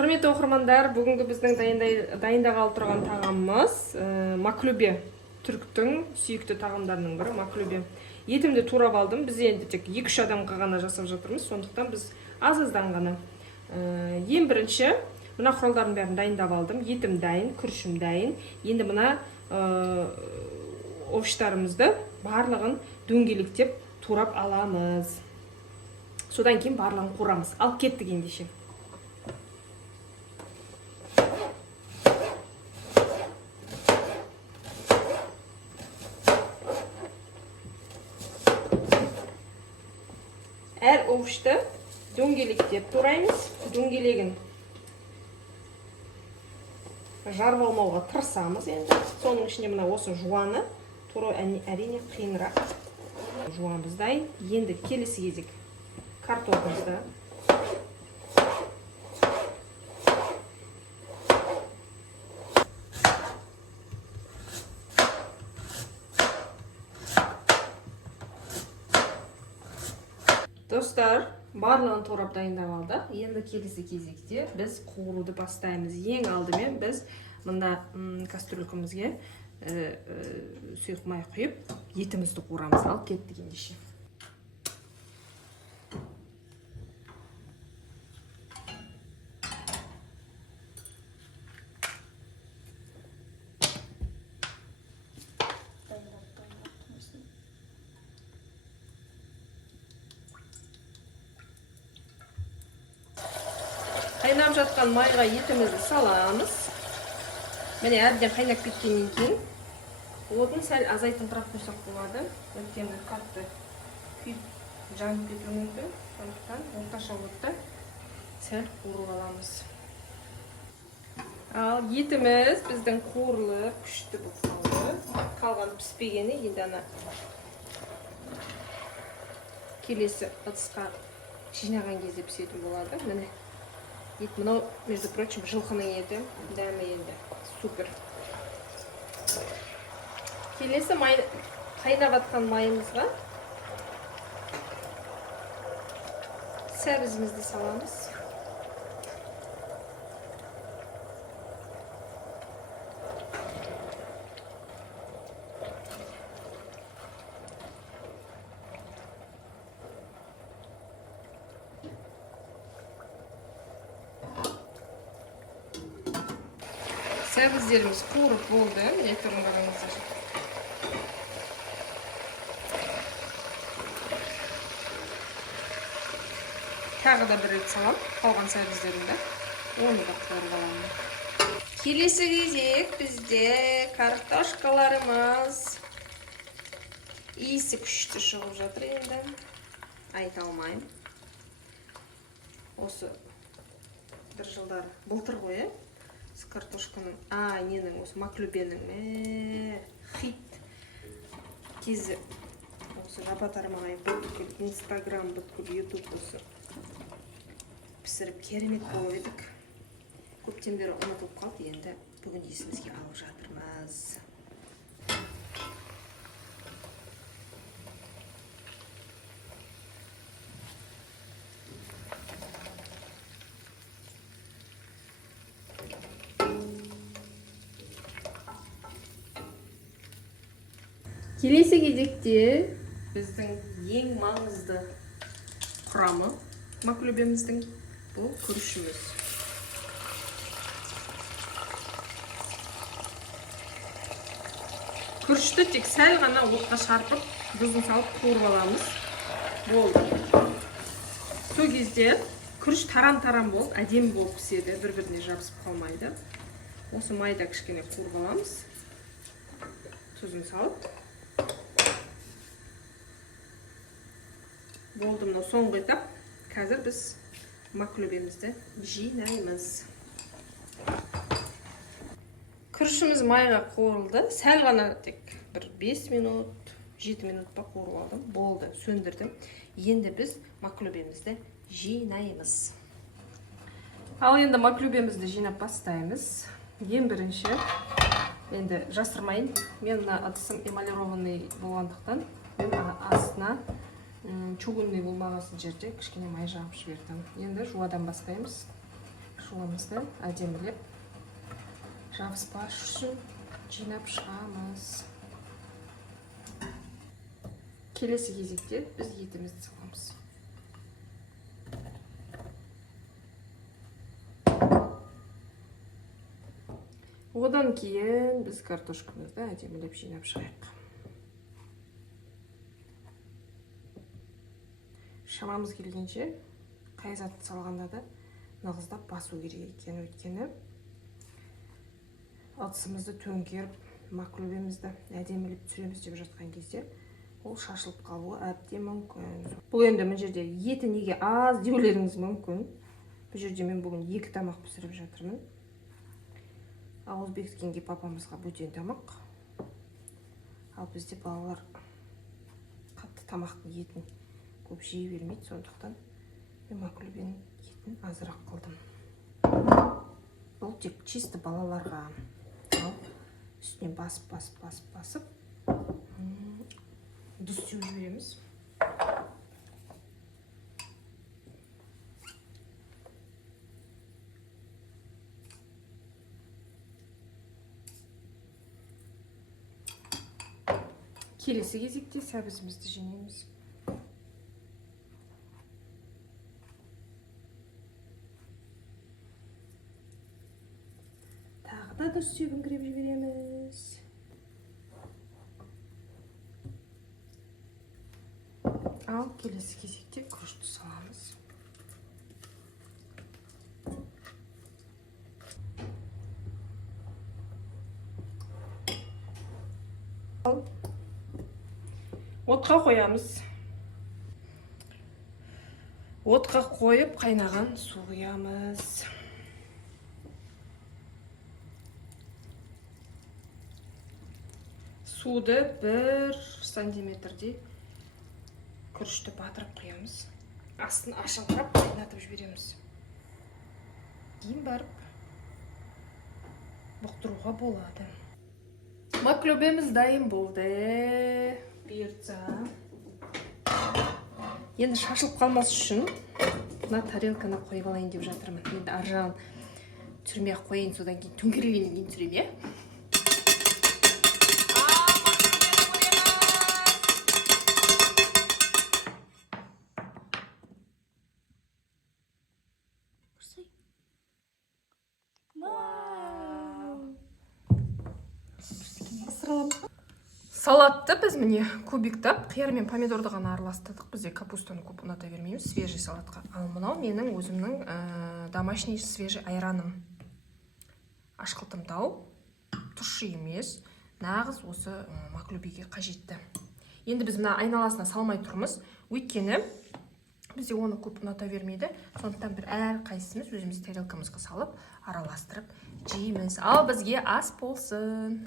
Құрметті оқырмандар, бүгінгі біздің дайындағалы тұрған тағамымыз маклюбе. Түріктің сүйікті тағамдарының бірі маклюбе. Етімді турап алдым. Біз енді тек 2-3 адамға ғана жасап жатырмыз. Сондықтан біз аз-аздан ғана. Ең бірінші, мына құралдардың бәрін дайындап алдым. Етім дайын, күрішім дайын. Енді мына овощтарымызды барлығын дөңгелектеп турап аламыз. Содан кейін барлығын қуырамыз. Ал кеттік ендеше. Әр овощты дөңгелектеп тураймыз. Дөңгелегін жарып алмауға тырысамыз енді. Соның ішінде мына осы жуаны турау әрине қиынырақ. Жуанымыз дайын. Енді келесі кезек картопымызды Достар, барлығын турап дайындап алдық. Енді келесі кезекте біз қуыруды бастаймыз. Ең алдымен біз мында кастрюлькамызға сұйық май құйып, етімізді қуырамыз. Ал кеттік ендеше. Қайнап жатқан майға етімізді саламыз. Міне әбден қайнап кеткеннен кейін отын сәл азайтыңқырап қойсақ болады. Өйткені қатты күйіп жанып кетуі мүмкін. Сондықтан орташа отта сәл қуырып аламыз. Ал етіміз біздің қуырылып күшті болып қалды. Қалған піспегені енді ана келесі ыдысқа жинаған кезде пісетін болады. Міне ет мынау, между прочим, жылқының еті, дәмі енді супер. Келесі қайнап атқан майымызға сәбізімізді саламыз. Сәбіздеріміз қуырып болды. Міне тұрыңдарыңыздар. Тағы да бір рет салам. Қалған сәбіздерімді. Оны да қуырып аламын. Келесі кезек бізде картошкаларымыз. Иісі күшті шығып жатыр енді. Айта алмайым. Осы бір жылдар былтыр ғой, картошканың, ненің, осы маклюбенің, хит кезі, осы жапа-тармағай бүткіл, инстаграм бүткіл, ютуб осы пісіріп керемет болып едік. Көптен бері ұмытылып қалды, енді бүгін есімізге алып жатырмыз. Келесі кезекте біздің ең маңызды құрамы маклюбеміздің бұл күрішіміз. Күрішті тек сәл ғана отқа шарпып, тұзын салып қуырып аламыз. Болды. Сол кезде күріш тарам-тарам болып, әдемі болып піседі, бір-біріне жабысып қалмайды. Осы майда кішкене қуырып аламыз. Тұзын салып. Болды, мынау соңғы етап. Қазір біз маклюбемізді жинаймыз. Күрішіміз майға қуырылды. Сәл ғана тек бір 5 минут, 7 минут па қуырып алдым. Болды, сөндірдім. Енді біз маклюбемізді жинаймыз. Ал енді маклюбемізді жинап бастаймыз. Ең бірінші, енді жасырмайын. Мен ыдысым эмалированный болғандықтан, мен астына чугунный болмағасын жерде кішкене май жағып жібердім. Енді жуадан бастаймыз. шуымызды әдемілеп жабыспаш үшін жинап шығамыз. Келесі кезекте біз етімізді саламыз. Одан кейін біз картошкамызды әдемілеп жинап шығайық. Шамамыз келгенше қай затты салғанда да нығыздап басу керек екен, өйткені ыдысымызды төңкеріп, маклюбемізді әдемілеп түсіреміз деп жатқан кезде ол шашылып қалуы әбден мүмкін. Бұл енді мына жерде еті неге аз деулеріңіз мүмкін. Бұл жерде мен бүгін 2 тамақ пісіріп жатырмын. Ауыз бекіткенге папамызға бөтен тамақ. Ал бізде балалар қатты тамақтың етін көп жей бермейді, сондықтан мен маклюбенің етін азырақ қылдым. Бұл тек чисто балаларға. Ал үстінен басып дұрыс сеуіп жібереміз. Келесі кезекте сәбізімізді жинаймыз. Тағы да дұрыс сүйгіңкіреп жібереміз. Ал келесі кезекте күрішті саламыз. Отқа қоямыз. Отқа қойып қайнаған су құямыз. Суды 1 сантиметрдей күрішті батырып құямыз. Астын ашыңқырап қайнатып жібереміз. Кейін барып бұқтыруға болады. Маклюбеміз дайын болды. Бұйыртса. Енді шашылып қалмас үшін мына тарелканы қойып алайын деп жатырмын. Енді ар жағын түсірмей ақ қояйын, содан кейін төңкерілгеннен кейін түсірем, иә? Салатты біз міне кубиктап, қияр мен помидорды ғана араластырдық. Бізде капустаны көп ұната бермейміз свежий салатқа. Ал мынау менің өзімнің домашний свежий айраным. Ашқылтым тау, тұщы емес, нағыз осы маклюбеге қажетті. Енді біз мына айналасына салмай тұрмыз, өйткені бізде оны көп ұната бермейді. Сондықтан бір әр қайсымыз өзіміз тарелкамызға салып, араластырып жейміз. Ал бізге ас болсын.